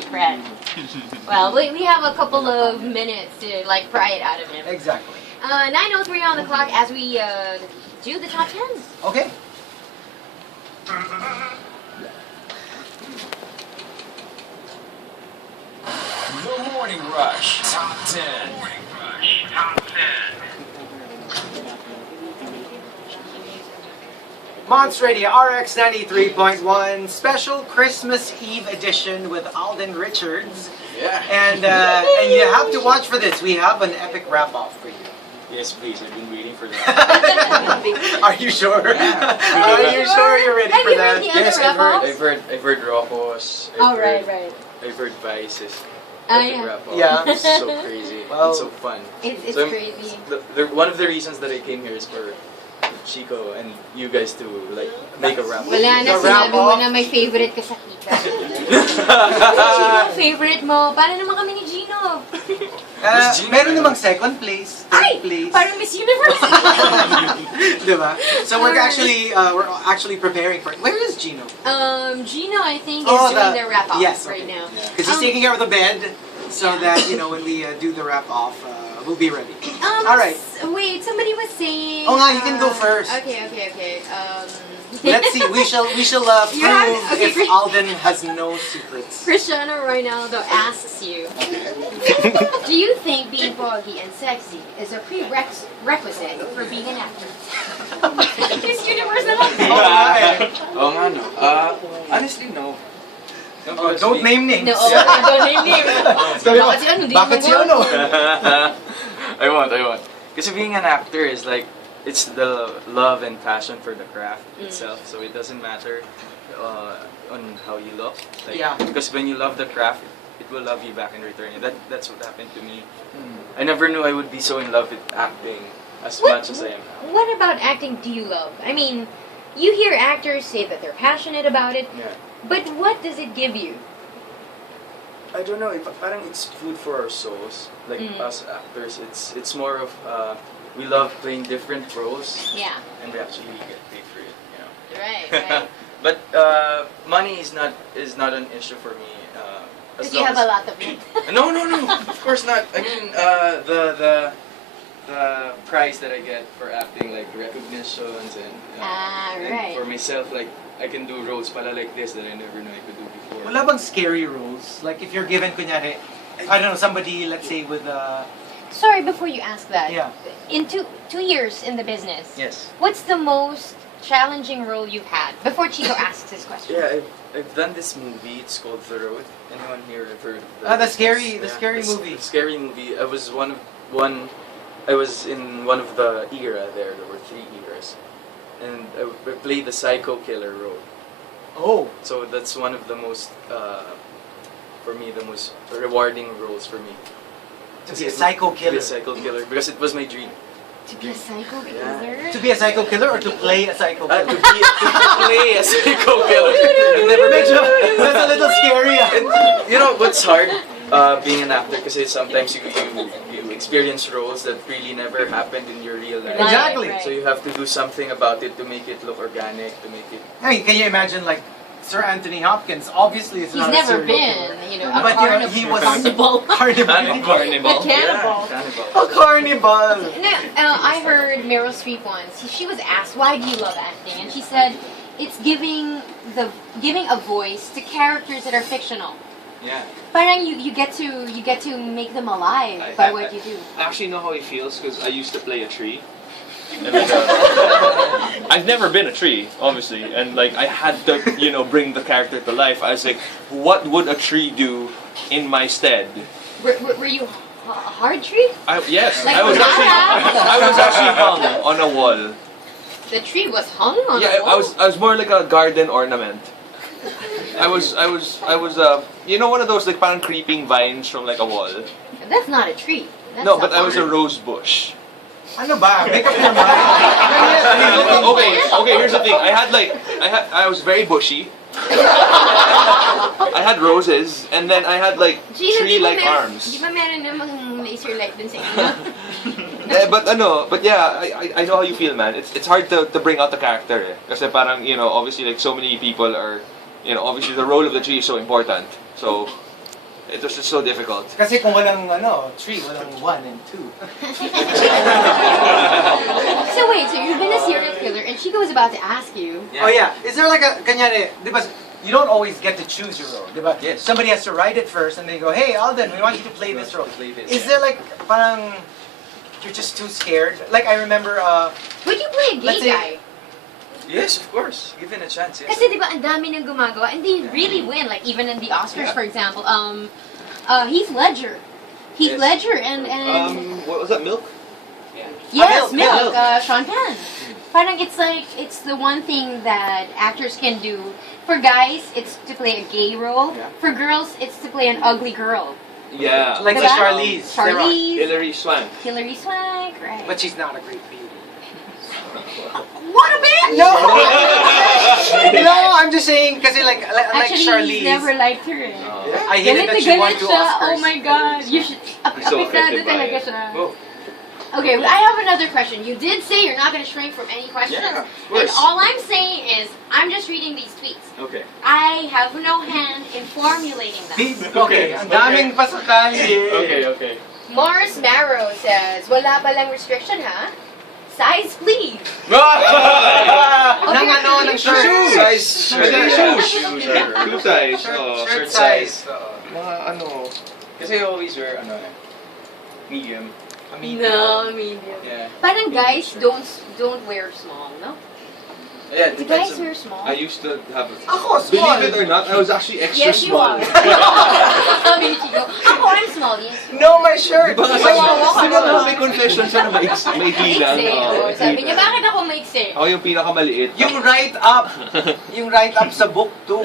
secret. Well, we have a couple of minutes to like pry it out of him. Exactly. 9:03 on the clock as we do the top 10. Okay. The Morning Rush Top 10. Morning Rush Top 10. Monster Radio RX 93.1 special Christmas Eve edition with Alden Richards. Yeah. And you have to watch for this. We have an epic wrap off for you. Yes, please. I've been waiting for that. Are you sure? Yeah. Are you sure you're ready Have for you that? heard the other Yes, wrap-offs? I've heard Rocco's. Oh, right. I've heard Vice's. Oh, yeah. Wrap-off. Yeah. It's so crazy. Well, it's so fun. It's So crazy. One of the reasons that I came here is for Chico and you guys to like make a wrap. Wala na, The wrap sinabi mo off. na may favorite ka sa kita. Sino ang favorite mo? Paano naman kami ni Gino? Miss Gino. Meron namang second place, Ay! third place. Parang Miss Universe! Diba? So we're actually preparing for it. Where is Gino? Gino, I think, is doing the wrap-off yes, right okay. now. Because he's taking care of the bed, so that when we do the wrap off, we'll be ready. All right. Wait, somebody was saying. Oh, nga, you can go first. Okay. Let's see. We shall prove okay, if Alden has no secrets. Cristiano Ronaldo asks you, do you think being boggy and sexy is a prerequisite for being an actor? Miss Universe naman. Oh nga no. Honestly no. Don't name names. No, don't name names. Bakit si ano? Bakit si ano? I won't. Kasi being an actor is like, it's the love and passion for the craft itself. So it doesn't matter on how you look. Like, Yeah. Because when you love the craft, it will love you back in return. And that's what happened to me. I never knew I would be so in love with acting as much as I am now. What about acting do you love? I mean, you hear actors say that they're passionate about it, Yeah. but what does it give you? I don't know. Parang it's food for our souls. Like us actors, it's more of we love playing different roles. Yeah. And we actually get paid for it. Right. But money is not an issue for me. Because you have a lot of it. No. Of course not. I mean, the prize that I get for acting, like recognitions and right. and for myself, like I can do roles pala like this that I never knew I could do before. Wala bang scary roles? Like if you're given, kunyari, I don't know, somebody, let's say with Sorry, before you ask that. Yeah. In two years in the business. Yes. What's the most challenging role you've had? Before Chico asks this question. Yeah, I've done this movie. It's called The Road. Anyone here have heard of the scary movie. The scary movie. I was I was in one of the era there. There were 3 eras, and I played the psycho killer role. Oh. So that's one of the most, for me, the most rewarding roles for me. To be a psycho To be killer. a psycho killer, because it was my dream. To be a psycho killer? Yeah. To be a psycho killer or to play a psycho To killer? play a psycho killer. Never mentioned. That's a little scary. And you know what's hard? Being an actor, because sometimes you experience roles that really never happened in your real life. Exactly. Right. So you have to do something about it to make it look organic, to make it... I mean, can you imagine, like, Sir Anthony Hopkins? Obviously, it's He's not never a serial been, killer. a But carnival. he was Carnival. Carnival. A cannibal. Cannibal. A carnival. No, I heard Meryl Streep once. She was asked, "Why do you love acting?" And she said, "It's giving a voice to characters that are fictional. Yeah. Parang you get to make them alive by what you do." I actually know how he feels because I used to play a tree. And like, I've never been a tree, obviously, and like I had to, bring the character to life. I was like, what would a tree do in my stead? Were you a hard tree? Yes, Like I was actually hung on a wall. The tree was hung on Yeah, a wall? I was more like a garden ornament. I was one of those like parang creeping vines from like a wall. That's not a tree. That's No, but I was a barn. rose bush. Ano ba? Make up your mind. Okay, here's the thing. I was very bushy. I had roses, and then I had like Gino, tree-like Di arms. ba meron namang laser light dun sa inyo? But yeah, I know how you feel, man. It's hard to bring out the character, eh. Kasi parang, obviously like so many people are, obviously the role of the tree is so important. So It was just so difficult. Kasi kung walang 3, walang 1 and 2. So wait, so you've been a serial killer, and Chico was about to ask you. Oh yeah, is there like a kanyari, di ba, you don't always get to choose your role, di ba? Yes. Somebody has to write it first and they go, hey Alden, we want you to play this role. Is Yeah. there like parang you're just too scared? Like I remember Would you play a Let's gay say- guy? Yes, of course. Given a chance, yes. Kasi di ba ang dami nang gumagawa, and they really win. Like even in the Oscars, Yeah. for example, Heath Ledger. Heath Yes. Ledger and What was that, Milk? yes, Milk. Milk, Sean Penn. Parang it's like, it's the one thing that actors can do. For guys, it's to play a gay role. Yeah. For girls, it's to play an ugly girl. Yeah. like Diba? the Charlize. Theron. Charlize, Hilary Swank. Hilary Swank, right? But she's not a great beauty. What a bitch! No! No, I'm just saying kasi like Actually, Charlize. he's never liked her. Eh. I hate it that she won 2 siya. Oscars. Oh my God. You should, So apektado affected by talaga it. siya. Oh. Okay, I have another question. You did say you're not going to shrink from any questions. Yeah, of And course. all I'm saying is, I'm just reading these tweets. Okay. I have no hand in formulating them. Okay, ang daming pasakali. Okay. Morris Marrow says, wala palang restriction, ha? Size, please. Nang Okay, ng sure. shirt. Size. Shoe size. Shirt size. Mga ano. Kasi I always wear, medium. No, medium. Yeah. Parang guys don't wear small, no? Yeah, Do depends guys on- wear small? I used to have it. Ako, small. Believe it or not, I was actually extra Yes, you small. are. Sabi ni Chico, ako, I'm small. Yes. No, my shirt. Diba nga Wow, sabi mo, may confession siya na maikli lang. Maiksi. Oo, Sabi niya, bakit ako maiksi? Ako yung pinakamaliit. Yung write-up. Yung write-up sa book too.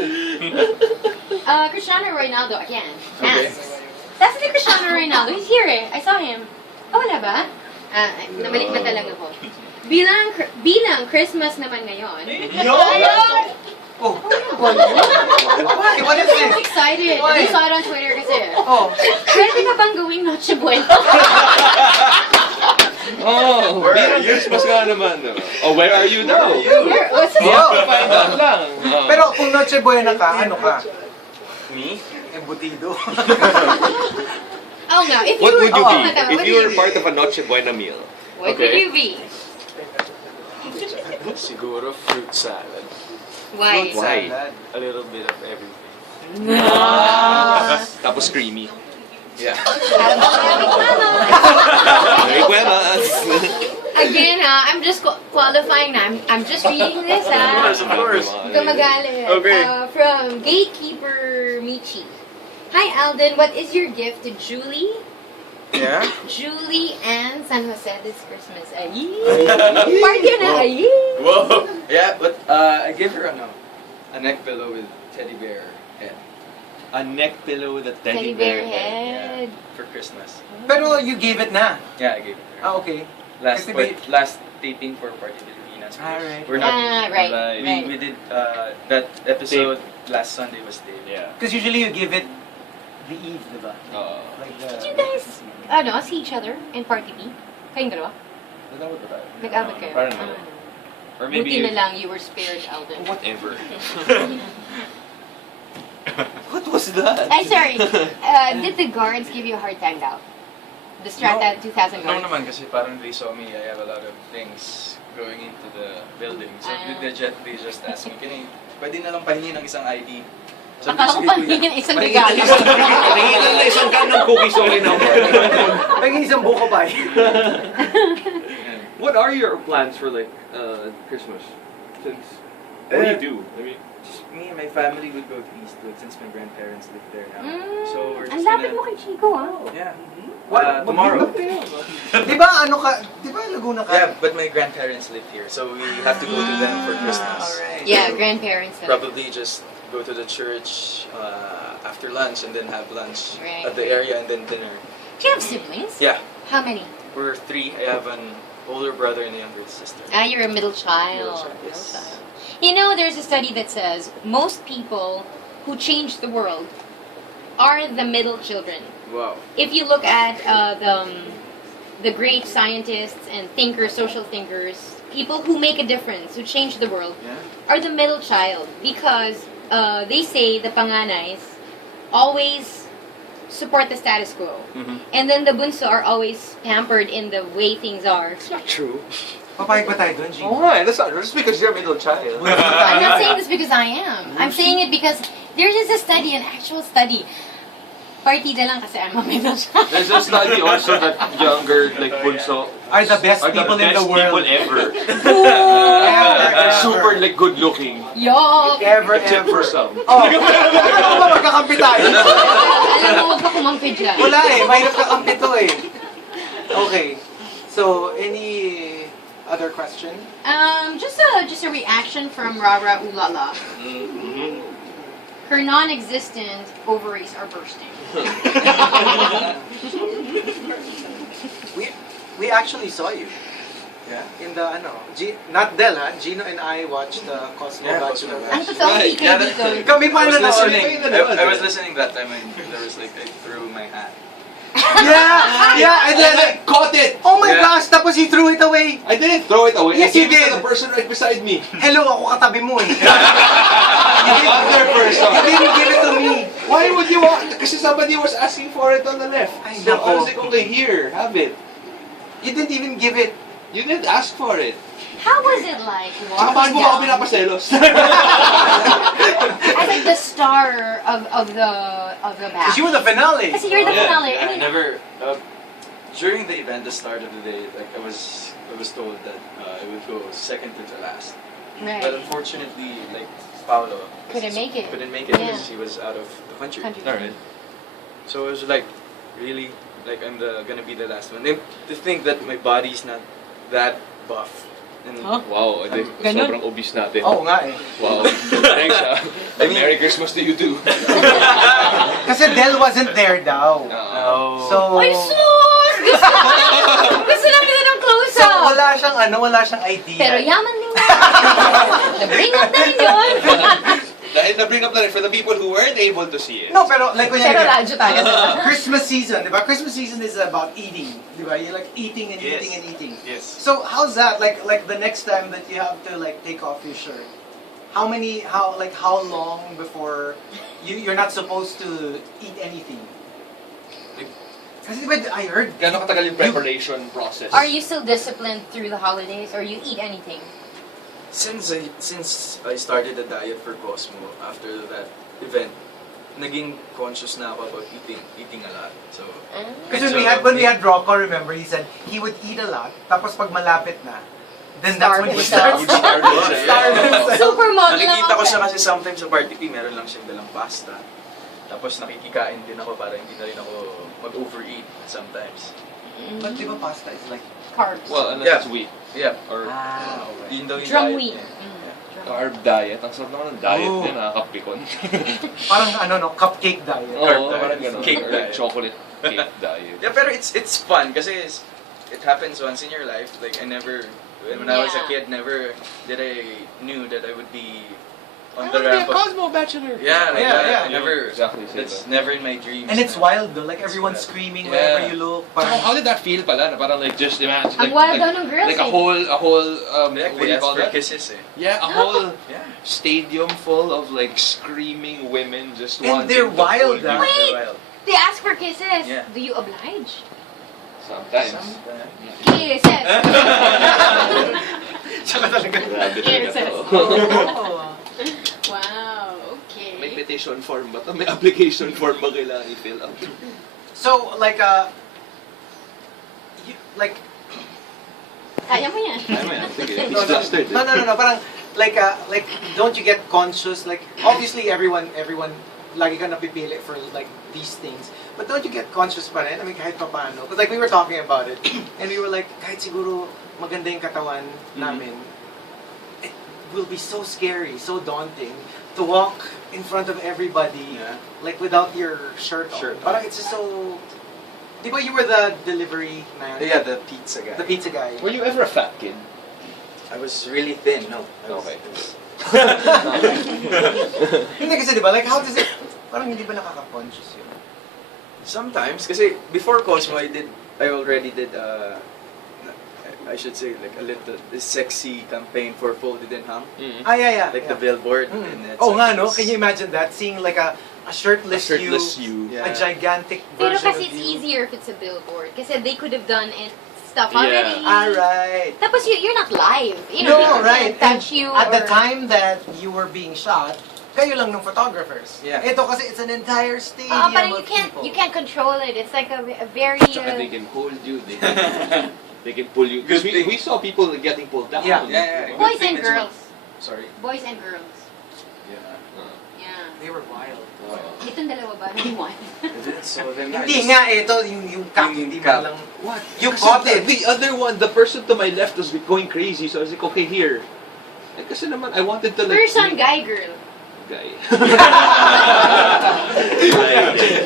Cristiano Ronaldo, again, Okay. asks. That's the Cristiano Ronaldo. He's here eh. I saw him. Oh, wala ba? Namalikmata lang ako. Bilang Christmas naman ngayon. Oh. Why? Why? What is I'm this? excited. Why? I saw it on Twitter kasi. Oh. Pwede ka bang gawing Noche Buena? Oh, Where are bilang you? Christmas nga naman. Oh, where are you now? What's You this? have to find out lang. Oh. Pero kung Noche Buena ka, ano ka? Me? Embutido. Oh, no. If What would you be Tama, if what you would were part of a Noche Buena meal? What would Okay. you be? Siguro fruit salad. Why? Why? A little bit of everything. Tapos creamy. Yeah. Merry Buenas! Again, I'm just qualifying na. I'm just reading this, Of course. Gumagalit. Okay. From Gatekeeper Michi. Hi, Alden. What is your gift to Julie? Yeah? Julie and San Jose this Christmas. Ay! Party na, ay! Whoa. Yeah, but I gave her a neck pillow with teddy bear head. A neck pillow with a Teddy bear head. Yeah, for Christmas. Pero you gave it na. Yeah, I gave it to her. Ah, okay. Last Kasi last taping for Party Filipinas. Alright. We're not right, live. right. We did that episode last Sunday was taped. Yeah. Because usually you give it the eve, diba? Like the... Did you guys, see each other in Party B? Kayong dalawa? Nag-abot kayo? Parang no. Or Buti maybe... na lang you were spared, Alden. Whatever. What was that? Ay, sorry. Did the guards give you a hard time daw? The Strata 2000 No guards? naman kasi parang they saw me, I have a lot of things going into the building. So they just asked me, pwede na lang pahingi ng isang ID. Sabi ko, Akala ko "Sige, pa kuya." hingin isang Pahingi regalo. ng isang Tingin na isang can ng cookies okay na. Pagin isang buko pa eh. What are your plans for like Christmas? Since what do you do? I mean, Just me and my family would go to Eastwood since my grandparents live there now. So we're Ang just lapit mo kay Chico, ah. Yeah. Tomorrow. Tomorrow. Di ba ano ka? Di ba Laguna ka? Yeah, but my grandparents live here, so we have to go to them for Christmas. Yeah, grandparents. Probably just go to the church after lunch and then have lunch Right. at the area and then dinner. Do you have siblings? Yeah, How many? we're 3. I have an older brother and a younger sister. Ah, you're a middle child. Middle child, yes. Middle child. You know, there's a study that says most people who change the world are the middle children. Wow. If you look at the great scientists and thinkers, social thinkers, people who make a difference, who change the world, Yeah. are the middle child because they say the panganays always support the status quo. Mhm. And then the bunso are always pampered in the way things are. True. Papayag ba tayo dun, G? Oh, right. That's not just because you're a middle child. I'm not saying this because I am. I'm saying it because there's just a study, an actual study. Partida lang kasi I'm a middle child. There's a study also that younger, like bunso, Are the best are the people in best the world. people ever. Ever. Super like good looking. Yo! Ever, Except ever. for some. Oh, ano ba magkakampi tayo? Alam mo, huwag ka kumampi dyan. Wala eh, mahirap kakampi to eh. Okay, so any other question? Just a reaction from Rara Ulala. Her non-existent ovaries are bursting. We actually saw you. Yeah. In the not Del ha, Gino and I watched the Cosmo Yeah, Bachelor. Cosmo Ang totoong Right. PK Yeah, dito. Kami pa I was na listening. nanood. I was listening that time and there was like I threw my hat. Yeah, and then I caught it! oh my Yeah. gosh, tapos he threw it away. I didn't throw it away. Yes, I gave you it to did. the person right beside me. Hello, ako katabi mo eh. Other person. You didn't give it to me. Why would you want? Because somebody was asking for it on the left. Ay, So I was nako. like, okay, here, have it. You didn't even give it. You didn't ask for it. How was it like Saka paano walking mo ako down pinapaselos? as like the star of the Because batch? you were the finale. Kasi you're the finale. Yeah, I I mean, never. During the event, the start of the day, like I was told that I would go second to the last. But right. unfortunately, like Paolo Couldn't make it. Couldn't make it Yeah. because he was out of the country. Alright. So it was like, really, like I'm gonna be the last one. And to think that my body's not that buff. And Huh? Wow, ito, Ganun? sobrang obese natin. Oo nga eh. Wow. Thanks ah. I mean- Merry Christmas to you too. Kasi Del wasn't there daw. Oh. So, Ay, sus! Gusto namin na ng so close-up. wala siyang idea. Pero yaman din na. Na-bring up na rin yun. Dahil na-bring up na rin for the people who weren't able to see it. No, pero like Pero radyo tayo. Christmas season, diba? Christmas season is about eating, diba? You're like eating and Yes. eating and eating. Yes. So how's that? Like the next time that you have to like take off your shirt, how long before you're not supposed to eat anything? Kasi diba, I heard. Gano'ng katagal yung preparation process? Are you still disciplined through the holidays or you eat anything? Since I started the diet for Cosmo after that event, naging conscious na ako about eating a lot. So Because when we had Rocco, remember, he said he would eat a lot, tapos pag malapit na, then that's when he Starve starts. himself. Starve himself. Supermodel lang Nakikita ko ako. siya kasi sometimes sa party P, meron lang siyang dalang pasta. Tapos nakikikain din ako para hindi na rin ako mag-overeat sometimes. But di ba pasta is like Carbs. Well, unless Yeah. it's wheat. Yeah. Or okay. Yun daw yung Drum diet wheat. niya. carb diet. Ang sarap naman ng diet Oh. din, nakakapikon. Parang cupcake diet. Oo, diet. parang gano'n. Cake Or diet. chocolate cake diet. Yeah, pero it's fun kasi it happens once in your life. Like when I was a Yeah. kid, never did I knew that I would be on I the want to be a ramp of Cosmo Bachelor. yeah, like Yeah, that. yeah. I never Exactly, that's same. never in my dreams. And it's na- wild though, like everyone's Yeah. screaming Yeah. wherever you look. So Parang, how did that feel pala? Na parang like just imagine Ang wild daw ng girls like a eh. whole Like, what do they you call ask for that? kisses eh. Yeah, a whole Yeah. stadium full of like screaming women just And wanting they're to wild, hold you. ah. Wait! They're wild. They ask for kisses. Yeah. Do you oblige? Sometimes. Kisses. tsaka talaga. Grabe Yes, talaga yes. to. Oh. Wow, okay. May petition form ba to? May application form ba kailangan i-fill out? So like like Kaya mo yan. Ano yan? Sige, no, he's flustered. no, parang like don't you get conscious, like obviously everyone lagi ka napipili for like these things, but don't you get conscious pa rin? I mean kahit pa paano, because like we were talking about it and we were like kahit siguro maganda yung katawan namin, it will be so scary, so daunting to walk in front of everybody Yeah. like without your shirt on. Shirt on. Parang it's just so. Di ba you were the delivery man? Yeah, the pizza guy. The pizza guy. Were you ever a fat kid? I was really thin. No. Okay. Hindi kasi diba, like how does it, parang hindi ba nakaka-conscious yun? Sometimes, kasi before Cosmo, I already did, I should say, like a little sexy campaign for Folded and Hung. Ah, yeah. Like the billboard. Mm. And it's Oh like nga, no? this- Can you imagine that? Seeing like a A shirtless, you. Yeah. a gigantic Pero version kasi of it's you. easier if it's a billboard. Kasi they could have done it stuff Yeah. already. Alright. Tapos you're not live. You know, No, people right. can't touch you. At the or- time that you were being shot, kayo lang ng photographers. Yeah. Ito kasi it's an entire stadium Parang of people. you can't control it. It's like a very. Tsaka they can hold you. They can pull you. Because we saw people getting pulled down. Yeah. Yeah. Boys Good thing and it's girls. Sorry. Boys and girls. Yeah. Yeah. They were wild. Itong dalawa ba? Hindi one. So then I Hindi just- nga, ito yung cap, Yung hindi cap. man lang. What? You Kasi caught the, it. the other one, the person to my left was going crazy. So I was like, okay, here. Eh, kasi naman, I wanted to like... Person, guy, girl. Guy.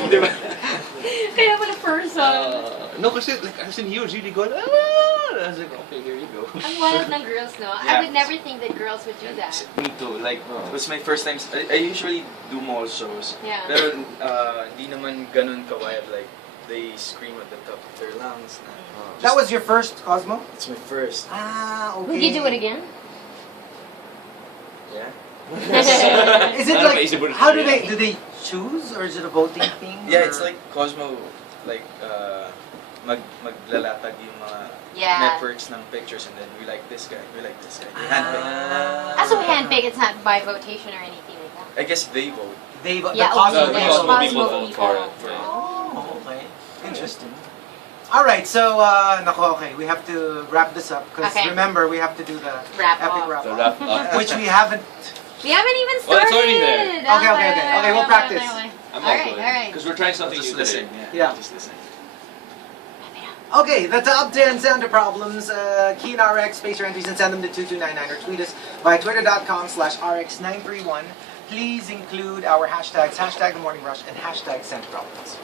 Di ba? Kaya pala person. No, kasi like, I was in huge, really going, ah! I was like, okay, here you go. Ang wild ng girls, no? I Yeah. would never think that girls would do that. Me too. Like, it was my first time. I usually do mall shows. Yeah. Pero di naman ganun ka-wild. Like, they scream at the top of their lungs. That was your first Cosmo? It's my first. Ah, okay. Would you do it again? Yeah. Is it Ano, like, paisip mo na how do siya. they choose? Or is it a voting thing? Yeah, or- it's like Cosmo, like, maglalatag yung mga Yeah. networks ng pictures and then we like this guy, we like this guy. They handpick. So handpick, it's not by votation or anything like that. I guess they vote. They, the Yeah, Cosmo okay, the people. Cosmo Cosmo people vote for it. people. Oh, okay. Interesting. Alright, so, nako, okay, we have to wrap this up. Because Okay. remember, we have to do the Wrap epic up. wrap The up. wrap up. Which we haven't. We haven't even Well, started. it's already there. Okay, we'll practice. I'm Alright, all alright. Because we're trying something Just new listen. today. Yeah. Just listen. Okay, the top 10 sounder problems. Key in RX, space your entries and send them to 2299 or tweet us by twitter.com/RX931. Please include our hashtags, hashtag the morning rush and hashtag send problems.